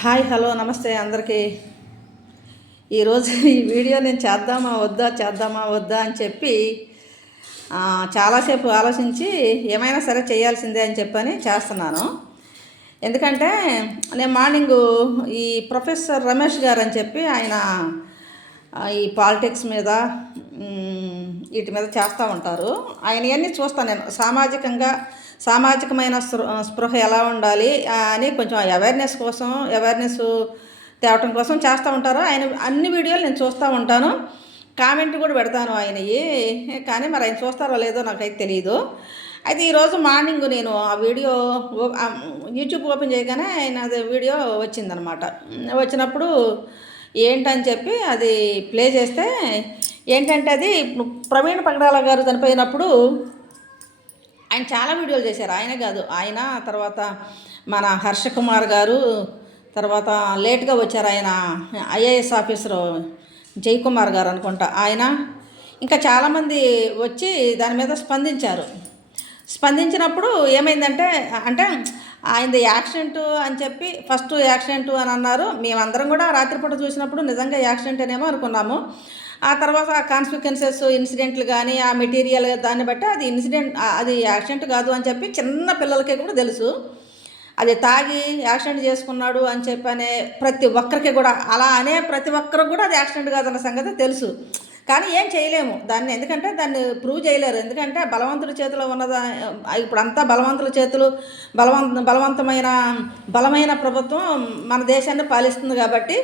Hi hello నమస్తే అందరికీ. ఈరోజు ఈ వీడియో నేను చేద్దామా వద్దా చేద్దామా వద్దా అని చెప్పి చాలాసేపు ఆలోచించి ఏమైనా సరే చేయాల్సిందే అని చెప్పని చేస్తున్నాను. ఎందుకంటే నేను మార్నింగ్ ఈ ప్రొఫెసర్ రమేష్ గారు అని చెప్పి ఆయన ఈ పాలిటిక్స్ మీద వీటి మీద చేస్తూ ఉంటారు. ఆయన ఇవన్నీ చూస్తాను నేను. సామాజికంగా సామాజికమైన స్పృ స్పృహ ఎలా ఉండాలి అని కొంచెం అవేర్నెస్ కోసం అవేర్నెస్ తేవటం కోసం చేస్తూ ఉంటారు. ఆయన అన్ని వీడియోలు నేను చూస్తూ ఉంటాను. కామెంట్ కూడా పెడతాను ఆయనవి కానీ మరి ఆయన చూస్తారో లేదో నాకైతే తెలియదు అయితే ఈరోజు మార్నింగ్ నేను ఆ వీడియో ఓ- యూట్యూబ్ ఓపెన్ చేయగానే ఆయన అది వీడియో వచ్చిందనమాట. వచ్చినప్పుడు ఏంటని చెప్పి అది ప్లే చేస్తే ఏంటంటే అది ప్రవీణ్ పగడాల గారు చనిపోయినప్పుడు ఆయన చాలా వీడియోలు చేశారు. ఆయనే కాదు ఆయన తర్వాత మన హర్ష కుమార్ గారు తర్వాత లేట్గా వచ్చారు ఆయన ఐఏఎస్ ఆఫీసరు జయకుమార్ గారు అనుకుంటా ఆయన. ఇంకా చాలామంది వచ్చి దాని మీద స్పందించారు. స్పందించినప్పుడు ఏమైందంటే అంటే ఆయనది యాక్సిడెంట్ అని చెప్పి ఫస్ట్ యాక్సిడెంట్ అని అన్నారు. మేమందరం కూడా రాత్రిపూట చూసినప్పుడు నిజంగా యాక్సిడెంట్ అనేమో అనుకున్నాము. ఆ తర్వాత ఆ కాన్సిక్వెన్సెస్ ఇన్సిడెంట్లు కానీ ఆ మెటీరియల్ దాన్ని బట్టి అది ఇన్సిడెంట్ అది యాక్సిడెంట్ కాదు అని చెప్పి చిన్న పిల్లలకి కూడా తెలుసు. అది తాగి యాక్సిడెంట్ చేసుకున్నాడు అని చెప్పనే ప్రతి ఒక్కరికి కూడా అలా అనే ప్రతి ఒక్కరికి కూడా అది యాక్సిడెంట్ కాదన్న సంగతి తెలుసు. కానీ ఏం చేయలేము. దాన్ని ఎందుకంటే దాన్ని ప్రూవ్ చేయలేరు. ఎందుకంటే బలవంతుల చేతిలో ఉన్నదా ఇప్పుడు అంతా బలవంతుల చేతులు బలవంత బలవంతమైన బలమైన ప్రభుత్వం మన దేశాన్ని పాలిస్తుంది కాబట్టి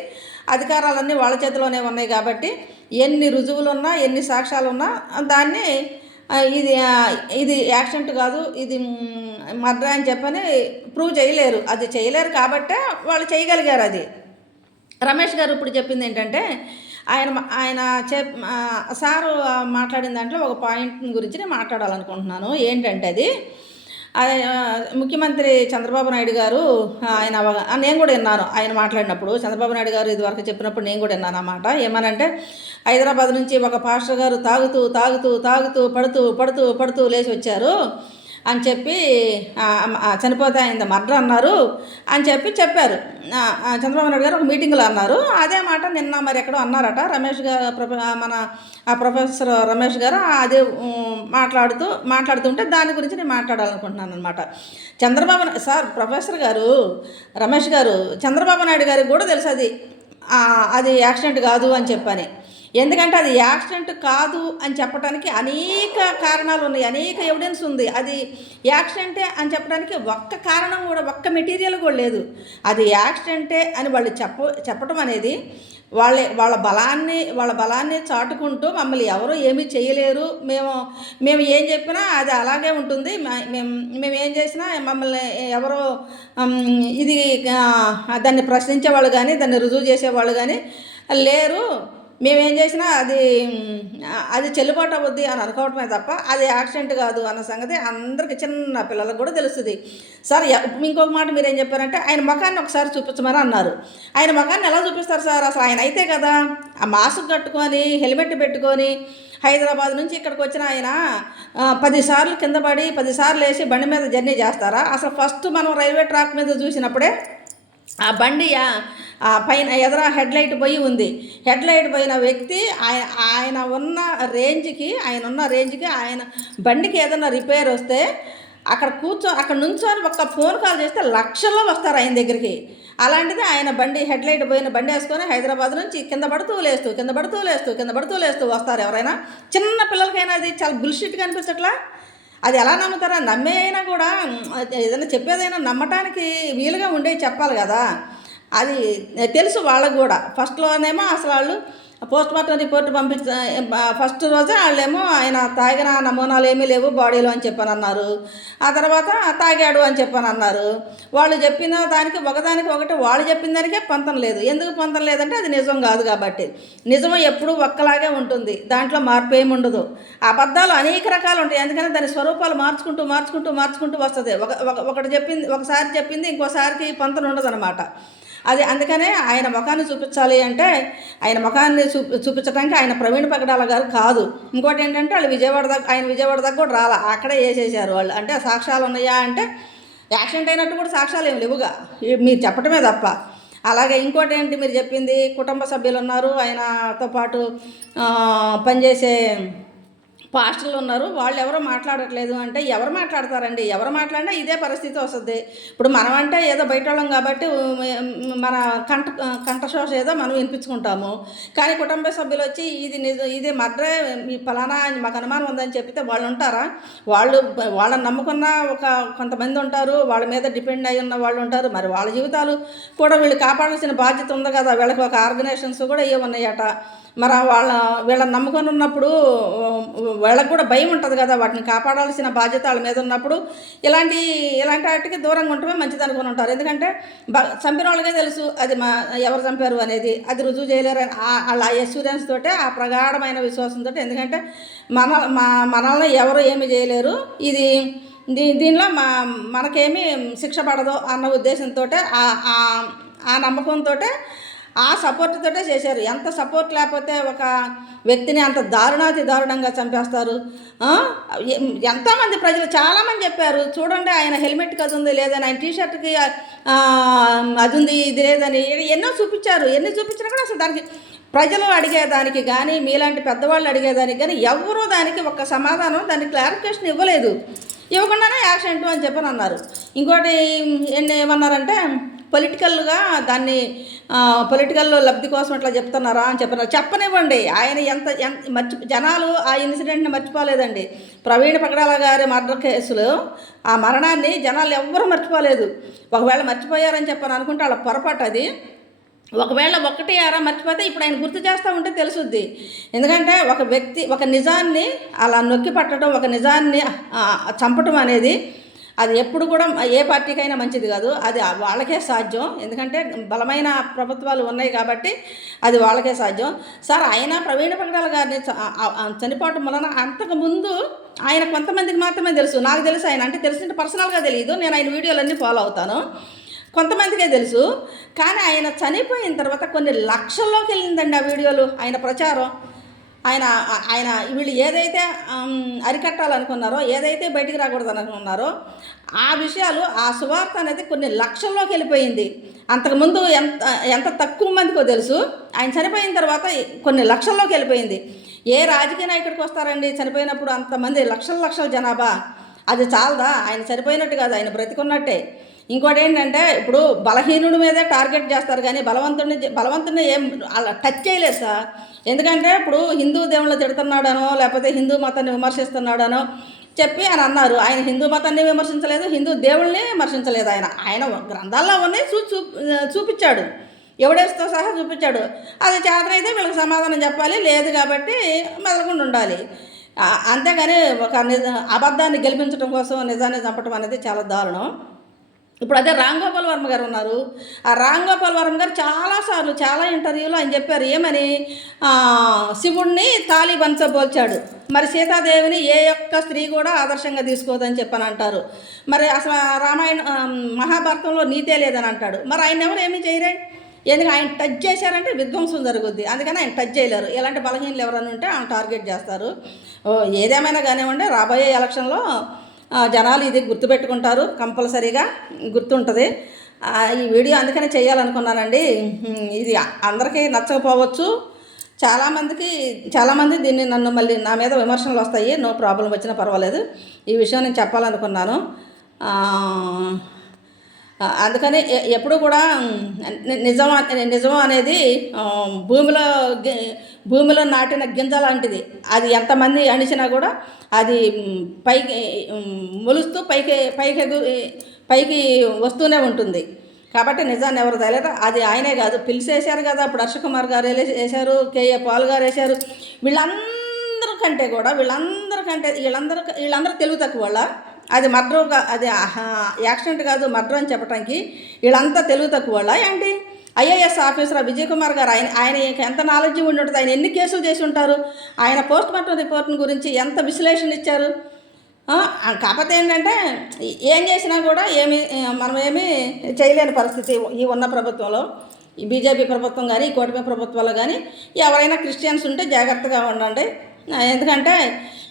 అధికారాలన్నీ వాళ్ళ చేతిలోనే ఉన్నాయి కాబట్టి ఎన్ని రుజువులు ఉన్నా ఎన్ని సాక్ష్యాలు ఉన్నా దాన్ని ఇది ఇది యాక్సిడెంట్ కాదు ఇది మర్డర్ అని చెప్పని ప్రూవ్ చేయలేరు. అది చేయలేరు కాబట్టే వాళ్ళు చేయగలిగారు అది. రమేష్ గారు ఇప్పుడు చెప్పింది ఏంటంటే ఆయన ఆయన చెప్ సారు మాట్లాడిన దాంట్లో ఒక పాయింట్ గురించి నేను మాట్లాడాలనుకుంటున్నాను. ఏంటంటే అది ముఖ్యమంత్రి చంద్రబాబు నాయుడు గారు ఆయన నేను కూడా విన్నాను ఆయన మాట్లాడినప్పుడు. చంద్రబాబు నాయుడు గారు ఇదివరకు చెప్పినప్పుడు నేను కూడా విన్నాను అన్నమాట ఏమనంటే హైదరాబాద్ నుంచి ఒక పాస్టర్ గారు తాగుతూ తాగుతూ తాగుతూ పడుతూ పడుతూ పడుతూ లేచి వచ్చారు. అని చెప్పి ఆ, చనిపోతే ఆయన మర్డర్ అన్నారు. అని చెప్పి చెప్పారు. చంద్రబాబు నాయుడు గారు ఒక మీటింగ్లో అన్నారు. అదే మాట నిన్న మరి ఎక్కడో అన్నారట. రమేష్ గారు మన ఆ ప్రొఫెసర్ రమేష్ గారు అదే మాట్లాడుతూ మాట్లాడుతుంటే దాని గురించి నేను మాట్లాడాలనుకుంటున్నాను అనమాట చంద్రబాబు సార్ ప్రొఫెసర్ గారు రమేష్ గారు చంద్రబాబు నాయుడు గారికి కూడా తెలుసు అది. అది యాక్సిడెంట్ కాదు అని చెప్పని. ఎందుకంటే అది యాక్సిడెంట్ కాదు అని చెప్పడానికి అనేక కారణాలు ఉన్నాయి అనేక ఎవిడెన్స్ ఉంది. అది యాక్సిడెంటే అని చెప్పడానికి ఒక్క కారణం కూడా ఒక్క మెటీరియల్ కూడా లేదు. అది యాక్సిడెంటే అని వాళ్ళు చెప్ప చెప్పడం అనేది వాళ్ళ వాళ్ళ బలాన్ని వాళ్ళ బలాన్ని చాటుకుంటూ మమ్మల్ని ఎవరు ఏమీ చేయలేరు. మేము మేము ఏం చెప్పినా అది అలాగే ఉంటుంది. మేము మేము ఏం చేసినా మమ్మల్ని ఎవరో ఇది దాన్ని ప్రశ్నించేవాళ్ళు కానీ దాన్ని రుజువు చేసేవాళ్ళు కానీ లేరు. మేమేం చేసినా అది అది చెల్లుబాటు అవుద్ది అని అనుకోవటమే తప్ప అది యాక్సిడెంట్ కాదు అన్న సంగతి అందరికి చిన్న పిల్లలకు కూడా తెలుస్తుంది. సార్ ఎ- ఇంకొక మాట మీరు ఏం చెప్పారంటే ఆయన ముఖాన్ని ఒకసారి చూపించమని అన్నారు. ఆయన ముఖాన్ని ఎలా చూపిస్తారు సార్? అసలు ఆయన అయితే కదా ఆ మాస్క్ కట్టుకొని హెల్మెట్ పెట్టుకొని హైదరాబాద్ నుంచి ఇక్కడికి వచ్చిన ఆయన పదిసార్లు కింద పడి పదిసార్లు వేసి బండి మీద జర్నీ చేస్తారా? అసలు ఫస్ట్ మనం రైల్వే ట్రాక్ మీద చూసినప్పుడే ఆ బండి ఆ- ఆ పైన ఎదుర హెడ్లైట్ పోయి ఉంది. హెడ్లైట్ పోయిన వ్యక్తి ఆయన ఆయన ఉన్న రేంజ్కి ఆయన ఉన్న రేంజ్కి ఆయన బండికి ఏదైనా రిపేర్ వస్తే అక్కడ కూర్చో అక్కడ నుంచొని ఒక ఫోన్ కాల్ చేస్తే లక్షల్లో వస్తారు ఆయన దగ్గరికి. అలాంటిది ఆయన బండి హెడ్లైట్ పోయిన బండి వేసుకొని హైదరాబాద్ నుంచి కింద పడుతూ లేస్తూ కింద పడుతూ లేస్తూ కింద పడుతూ లేస్తూ వస్తారు ఎవరైనా. చిన్న పిల్లలకైనా అది చాలా బుల్షిట్గా అనిపించట్లా అది ఎలా నమ్ముతారా? నమ్మే అయినా కూడా ఏదైనా చెప్పేదైనా నమ్మటానికి వీలుగా ఉండేవి చెప్పాలి కదా. అది తెలుసు వాళ్ళకు కూడా. ఫస్ట్లోనేమో అసలు వాళ్ళు పోస్ట్ మార్టం రిపోర్ట్ పంపించ ఫస్ట్ రోజే వాళ్ళేమో ఆయన తాగిన నమూనాలు ఏమీ లేవు బాడీలో అని చెప్పని అన్నారు ఆ తర్వాత తాగాడు అని చెప్పని అన్నారు వాళ్ళు చెప్పిన దానికి ఒకదానికి ఒకటి వాళ్ళు చెప్పిన దానికే పొంతం లేదు. ఎందుకు పొంతం లేదంటే అది నిజం కాదు కాబట్టి. నిజం ఎప్పుడూ ఒక్కలాగే ఉంటుంది. దాంట్లో మార్పు ఏమి ఉండదు. అబద్ధాలు అనేక రకాలు ఉంటాయి. ఎందుకంటే దాని స్వరూపాలు మార్చుకుంటూ మార్చుకుంటూ మార్చుకుంటూ వస్తుంది. ఒక ఒక- ఒకటి చెప్పింది ఒకసారి చెప్పింది ఇంకోసారికి పొంతన ఉండదు అది అందుకనే ఆయన ముఖాన్ని చూపించాలి అంటే ఆయన ముఖాన్ని చూ చూపించడానికి ఆయన ప్రవీణ్ పగడాల గారు కాదు. ఇంకోటి ఏంటంటే వాళ్ళు విజయవాడ దాకా ఆయన విజయవాడ దాకా కూడా రాలా. అక్కడే వేసేసారు వాళ్ళు. అంటే సాక్ష్యాలు ఉన్నాయా అంటే యాక్సిడెంట్ అయినట్టు కూడా సాక్ష్యాలు ఏమి లేవుగా. మీరు చెప్పటమే తప్ప. అలాగే ఇంకోటి ఏంటి మీరు చెప్పింది? కుటుంబ సభ్యులు ఉన్నారు. ఆయనతో పాటు పనిచేసే పాస్టర్లు ఉన్నారు వాళ్ళు ఎవరో మాట్లాడట్లేదు అంటే ఎవరు మాట్లాడతారండి? ఎవరు మాట్లాడినా ఇదే పరిస్థితి వస్తుంది. ఇప్పుడు మనం అంటే ఏదో బయట వాళ్ళం కాబట్టి మన కంట కంఠశోష ఏదో మనం వినిపించుకుంటాము. కానీ కుటుంబ సభ్యులు వచ్చి ఇది నిజ ఇది మర్రే మీ ఫలానా మాకు అనుమానం ఉందని చెప్తే వాళ్ళు ఉంటారా వాళ్ళు వాళ్ళని నమ్ముకున్న ఒక కొంతమంది ఉంటారు వాళ్ళ మీద డిపెండ్ అయి ఉన్న వాళ్ళు ఉంటారు. మరి వాళ్ళ జీవితాలు కూడా వీళ్ళు కాపాడాల్సిన బాధ్యత ఉంది కదా. వీళ్ళకి ఒక ఆర్గనైజేషన్స్ కూడా ఏ ఉన్నాయట. మరి వాళ్ళ వీళ్ళని నమ్ముకొని ఉన్నప్పుడు వాళ్ళకు కూడా భయం ఉంటుంది కదా వాటిని కాపాడాల్సిన బాధ్యత వాళ్ళ మీద ఉన్నప్పుడు. ఇలాంటి ఇలాంటి వాటికి దూరంగా ఉండటమే మంచిది అనుకుని ఉంటారు. ఎందుకంటే బ చంపిన వాళ్ళకే తెలుసు అది మా ఎవరు చంపారు అనేది అది రుజువు చేయలేరు అని వాళ్ళ ఎక్స్పీరియన్స్ తోటే ఆ ప్రగాఢమైన విశ్వాసంతో ఎందుకంటే మన మా మనల్ని ఎవరు ఏమి చేయలేరు. ఇది దీ దీనిలో మా మనకేమీ శిక్ష పడదు అన్న ఉద్దేశంతో ఆ నమ్మకంతో ఆ సపోర్ట్తోటే చేశారు. ఎంత సపోర్ట్ లేకపోతే ఒక వ్యక్తిని అంత దారుణాతి దారుణంగా చంపేస్తారు? ఎంతమంది ఎంతోమంది ప్రజలు చాలామంది చెప్పారు చూడండి ఆయన హెల్మెట్కి అది ఉంది లేదని ఆయన టీషర్ట్కి అది ఉంది ఇది లేదని. ఎన్నో చూపించారు. ఎన్ని చూపించినా కూడా అసలు దానికి ప్రజలు అడిగేదానికి కానీ మీలాంటి పెద్దవాళ్ళు అడిగేదానికి కానీ ఎవరూ దానికి ఒక సమాధానం దానికి క్లారిఫికేషన్ ఇవ్వలేదు. ఇవ్వకుండానే యాక్సిడెంట్ అని చెప్పని అన్నారు. ఇంకోటి ఎన్ని ఏమన్నారంటే పొలిటికల్గా దాన్ని పొలిటికల్లో లబ్ధి కోసం ఇట్లా చెప్తున్నారా అని చెప్పినారు. చెప్పనివ్వండి. ఆయన ఎంత ఎంత మర్చి జనాలు ఆ ఇన్సిడెంట్ని మర్చిపోలేదండి. ప్రవీణ్ పగడాల గారి మర్డర్ కేసులో ఆ మరణాన్ని జనాలు ఎవ్వరూ మర్చిపోలేదు. ఒకవేళ మర్చిపోయారని చెప్పని అనుకుంటే వాళ్ళ పొరపాటు అది. ఒకవేళ ఒకటి అరా మర్చిపోతే ఇప్పుడు ఆయన గుర్తు చేస్తూ ఉంటే తెలుసుద్ది. ఎందుకంటే ఒక వ్యక్తి ఒక నిజాన్ని అలా నొక్కి పట్టడం ఒక నిజాన్ని చంపటం అనేది అది ఎప్పుడు కూడా ఏ పార్టీకైనా మంచిది కాదు. అది వాళ్ళకే సాధ్యం. ఎందుకంటే బలమైన ప్రభుత్వాలు ఉన్నాయి కాబట్టి అది వాళ్ళకే సాధ్యం. సార్ ఆయన ప్రవీణ పగడాల గారిని చనిపోవటం వలన అంతకు ముందు ఆయన కొంతమందికి మాత్రమే తెలుసు. నాకు తెలుసు ఆయన. అంటే తెలిసిన పర్సనల్గా తెలియదు నేను ఆయన వీడియోలన్నీ ఫాలో అవుతాను. కొంతమందికే తెలుసు. కానీ ఆయన చనిపోయిన తర్వాత కొన్ని లక్షల్లోకి వెళ్ళిందండి ఆ వీడియోలు. ఆయన ప్రచారం. ఆయన ఆయన వీళ్ళు ఏదైతే అరికట్టాలనుకున్నారో ఏదైతే బయటికి రాకూడదు అనుకున్నారో ఆ విషయాలు ఆ సువార్త అనేది కొన్ని లక్షల్లోకి వెళ్ళిపోయింది. అంతకుముందు ఎంత ఎంత తక్కువ మందికో తెలుసు. ఆయన చనిపోయిన తర్వాత కొన్ని లక్షల్లోకి వెళ్ళిపోయింది. ఏ రాజకీయ నాయకుడికి వస్తారండి? చనిపోయినప్పుడు అంతమంది లక్షల లక్షల జనాభా. అది చాలదా? ఆయన చనిపోయినట్టు కాదు. ఆయన బ్రతికున్నట్టే. ఇంకోటి ఏంటంటే ఇప్పుడు బలహీనుడి మీదే టార్గెట్ చేస్తారు కానీ బలవంతుడిని బలవంతుడిని ఏం అలా టచ్ చేయలేదు సార్. ఎందుకంటే ఇప్పుడు హిందూ దేవుళ్ళు తిడుతున్నాడనో లేకపోతే హిందూ మతాన్ని విమర్శిస్తున్నాడనో చెప్పి అని అన్నారు. ఆయన హిందూ మతాన్ని విమర్శించలేదు హిందూ దేవుళ్ళని విమర్శించలేదు ఆయన. ఆయన గ్రంథాల్లో ఉన్నాయి చూ చూ చూపించాడు. ఎవడేస్తో సహా చూపించాడు. అది చేతనైతే వీళ్ళకి సమాధానం చెప్పాలి లేదు కాబట్టి మెదలకుండా ఉండాలి. అంతేగాని ఒక నిజ అబద్ధాన్ని గెలిపించడం కోసం నిజాన్ని చంపడం అనేది చాలా దారుణం. ఇప్పుడు అదే రామ్ గోపాల్ వర్మ గారు ఉన్నారు. ఆ రాంగోపాల్ వర్మ గారు చాలాసార్లు చాలా ఇంటర్వ్యూలో ఆయన చెప్పారు ఏమని? శివుణ్ణి తాలిబన్స పోల్చాడు మరి సీతాదేవిని ఏ ఒక్క స్త్రీ కూడా ఆదర్శంగా తీసుకోదని చెప్పని అంటారు. మరి అసలు రామాయణ మహాభారతంలో నీతే లేదని అంటాడు. మరి ఆయన ఎవరు? ఏమీ చేయరే. ఎందుకంటే ఆయన టచ్ చేశారంటే విధ్వంసం జరుగుద్ది. అందుకని ఆయన టచ్ చేయలేరు. ఇలాంటి బలహీనలు ఎవరైనా ఉంటే ఆయన టార్గెట్ చేస్తారు. ఓ, ఏదేమైనా కానివ్వండి రాబోయే ఎలక్షన్లో జనాలు ఇది గుర్తుపెట్టుకుంటారు కంపల్సరీగా గుర్తుంటుంది. ఈ వీడియో అందుకనే చేయాలనుకున్నానండి. ఇది అందరికీ నచ్చకపోవచ్చు. చాలామందికి చాలామంది దీన్ని నన్ను మళ్ళీ నా మీద విమర్శలు వస్తాయి. నో ప్రాబ్లం వచ్చినా పర్వాలేదు. ఈ విషయం నేను చెప్పాలనుకున్నాను. అందుకని ఎ- ఎప్పుడు కూడా నిజం నిజం అనేది భూమిలో భూమిలో నాటిన గింజ లాంటిది. అది ఎంతమంది అణిచినా కూడా అది పైకి మొలుస్తూ పైకి పైకి పైకి వస్తూనే ఉంటుంది. కాబట్టి నిజాన్ని ఎవరు తెలియదు అది ఆయనే కాదు. పిలిచేశారు కదా అప్పుడు హర్ష కుమార్ గారు వేసారు కేఏ పాల్ గారు వేశారు. వీళ్ళందరికంటే కూడా వీళ్ళందరికంటే వీళ్ళందరూ వీళ్ళందరూ తెలుగు తక్కువ వాళ్ళ అది మర్డర్ అది యాక్సిడెంట్ కాదు మర్డర్ అని చెప్పడానికి వీళ్ళంతా తెలుగు తక్కువ వాళ్ళ. ఏంటి? ఐఏఎస్ ఆఫీసర్ విజయ్ కుమార్ గారు ఆయన ఆయన ఎంత నాలెడ్జ్ ఉండి ఉంటుంది ఆయన ఎన్ని కేసులు చేసి ఉంటారు ఆయన పోస్ట్ మార్టం రిపోర్ట్ని గురించి ఎంత విశ్లేషణ ఇచ్చారు? కాకపోతే ఏంటంటే ఏం చేసినా కూడా ఏమి మనం ఏమీ చేయలేని పరిస్థితి ఈ ఉన్న ప్రభుత్వంలో. ఈ బీజేపీ ప్రభుత్వం కానీ ఈ కూటమి ప్రభుత్వాలు కానీ ఎవరైనా క్రిస్టియన్స్ ఉంటే జాగ్రత్తగా ఉండండి. ఎందుకంటే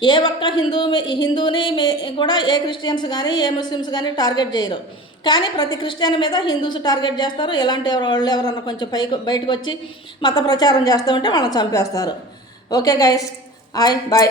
ఏ ఒక్క హిందూ హిందూని కూడా ఏ క్రిస్టియన్స్ కానీ ఏ ముస్లిమ్స్ కానీ టార్గెట్ చేయరు. కానీ ప్రతి క్రిస్టియన్ మీద హిందూస్ టార్గెట్ చేస్తారు. ఇలాంటి వాళ్ళు ఎవరన్నా కొంచెం పైకి బయటకు వచ్చి మత ప్రచారం చేస్తూ ఉంటే వాళ్ళని చంపేస్తారు. Okay guys hi bye